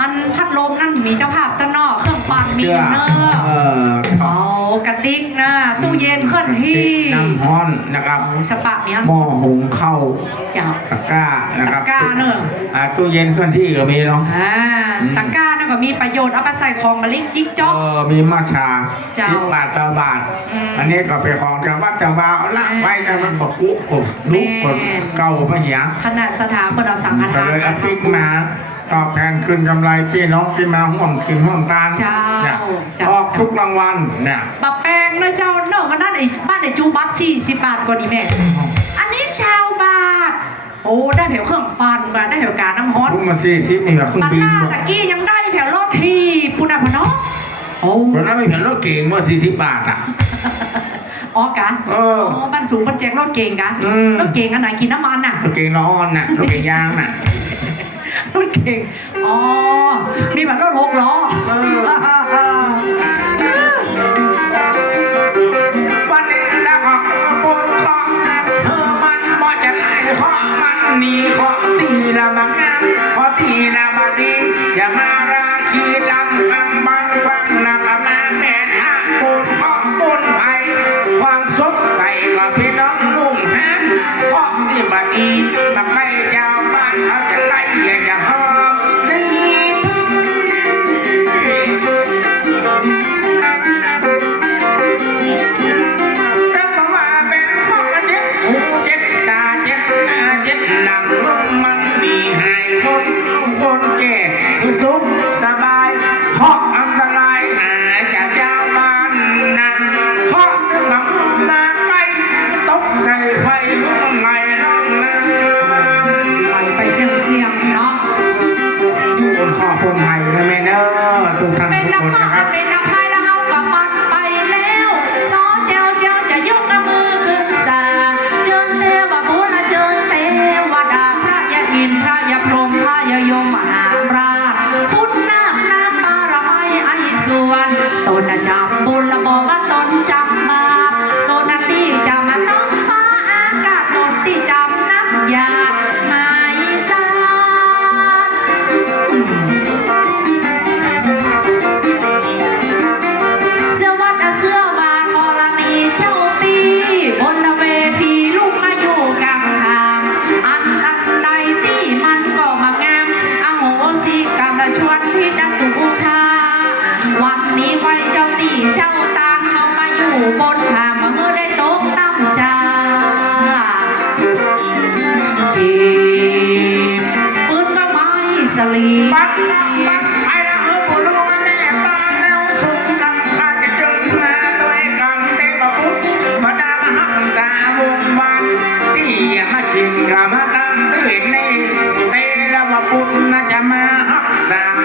อันพัดลมนั่นมีเจ้าภาพตะนอกเครื่องปั่นมีเชื่อเนอะเออเอากระติกนะตู้เย็นเคลื่อนที่น้ำฮ้อนนะครับสปะมีอันหม้อหุงข้าวเจ้าตะกร้านะครับตะกร้าเนอะอ่าตู้เย็นเคลื่อนที่ก็มีเนาะอ่าอืมตะกร้านั่นก็มีประโยชน์เอาไปใส่ของมะลิกจิ๊กจ๊อกเออมีมาชาเจ้าสิบบาทสาบาทอืมอันนี้ก็เป็นของจากวัดจากวาเอาละแม่ไว้กันมันบอกกุ๊กผมลูกคนแม่เก่าพะเหียขนาดสถาบันเราสังฆก็ทานเลยเอาพริกมา ตอบแทนคืนกำไรพี่น้องที่มาห่วงกินห่วงตาลเจ้าเนี่ยเจ้า ออกทุกรางวัลเนี่ยปะแปลงนะเจ้าเนอะมันนั่นไอ้บ้านไอ้จูบัตสี่สิบบาทกว่านี้แม่ อันนี้ชาวบาท โอ้ได้แผวเครื่องปั่นมาได้แผวการน้ำฮอตพวกมาซีซิมีแบบเครื่องปันบินหน้าหมดตะกี้ยังได้แผวรถทีปุณาพเนาะโอ้วันนั้นไม่เห็นรถเก่งเมื่อสี่สิบบาทอะ อ๋อกะเออบ้านสูงบ้านแจกรถเก่งกะอืม รถเก่งอันไหนกินน้ำมันน่ะรถเก่งร้อนน่ะรถเก่งยางน่ะ รถเก่งอ๋อมีแบบรถหกล้อ ปุณน่าจะมาหักษา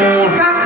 เต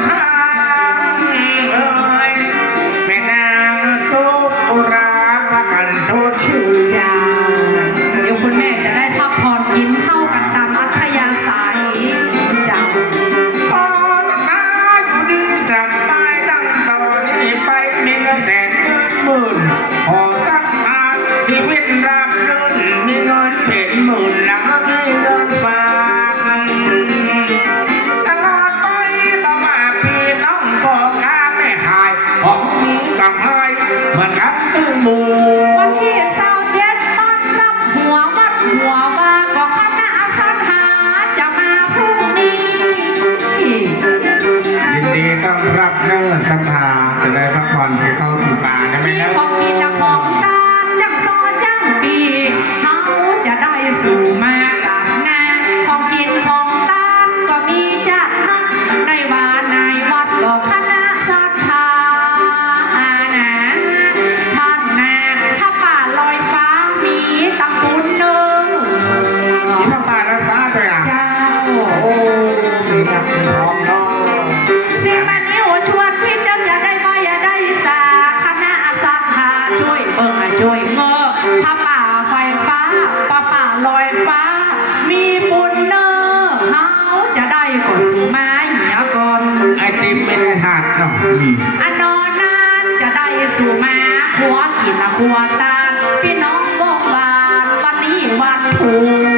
อันนอนนั้นจะได้สู่มาหัวกินละหัวตาพี่น้องบอกบาทวันนี้วันถูก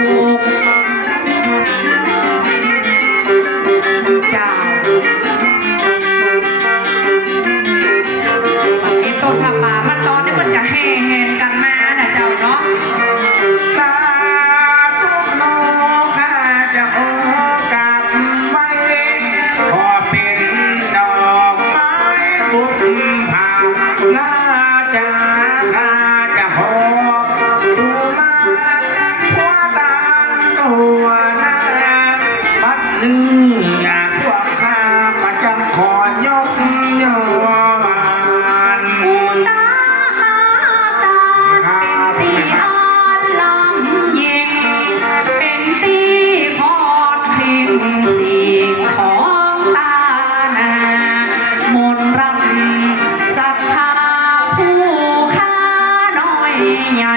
ใหญ่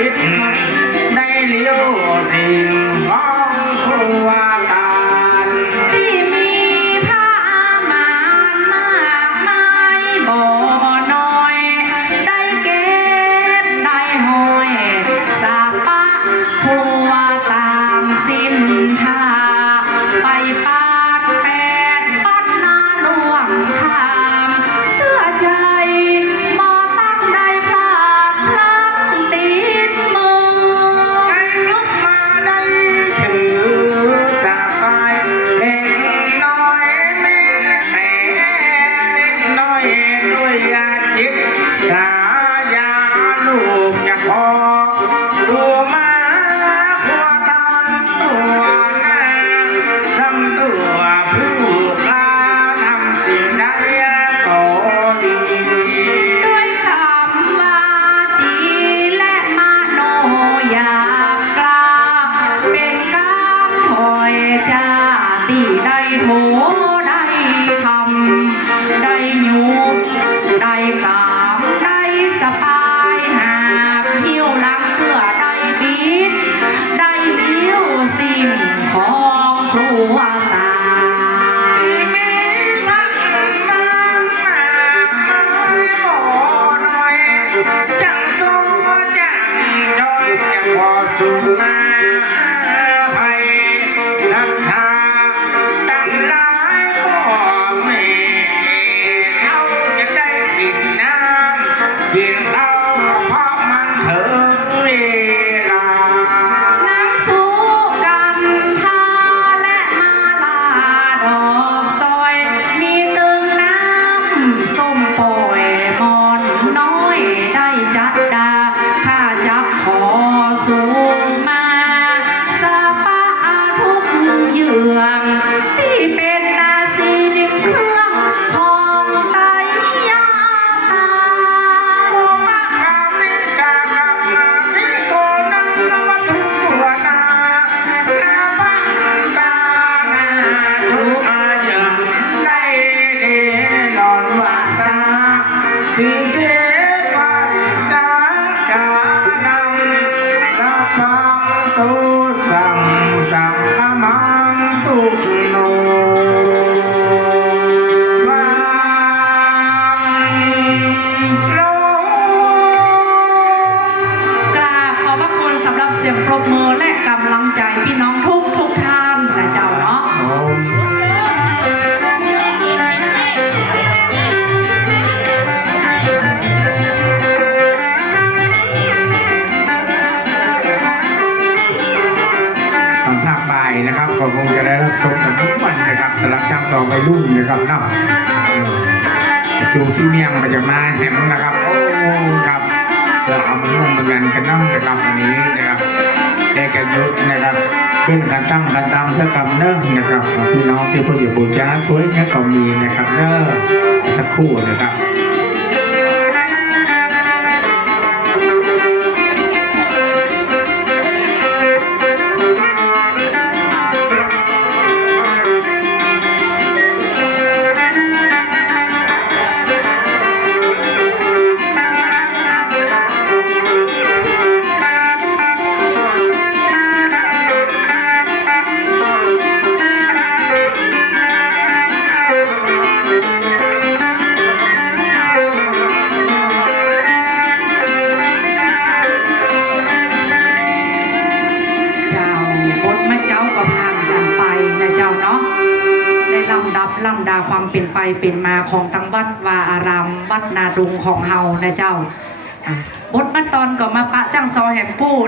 Every time. ที่เมียงมันจะมาแหมนะครับ โอ้ครับเราเอามาร่วมมือกันกันน้องนะครับวันนี้นะครับเอกยุทธนะครับเป็นการตั้งการตามสักกรรมเนิ่นะครับพี่น้องที่พื่ออยู่บูชาสวยเนี่ยก็มีนะครับเนอสักครู่นะครับ ของทั้งวัดวาอาราม วัดนาดุงของเฮานะเจ้าอะบทมาตอนก็มาปะจังซอแหมกู้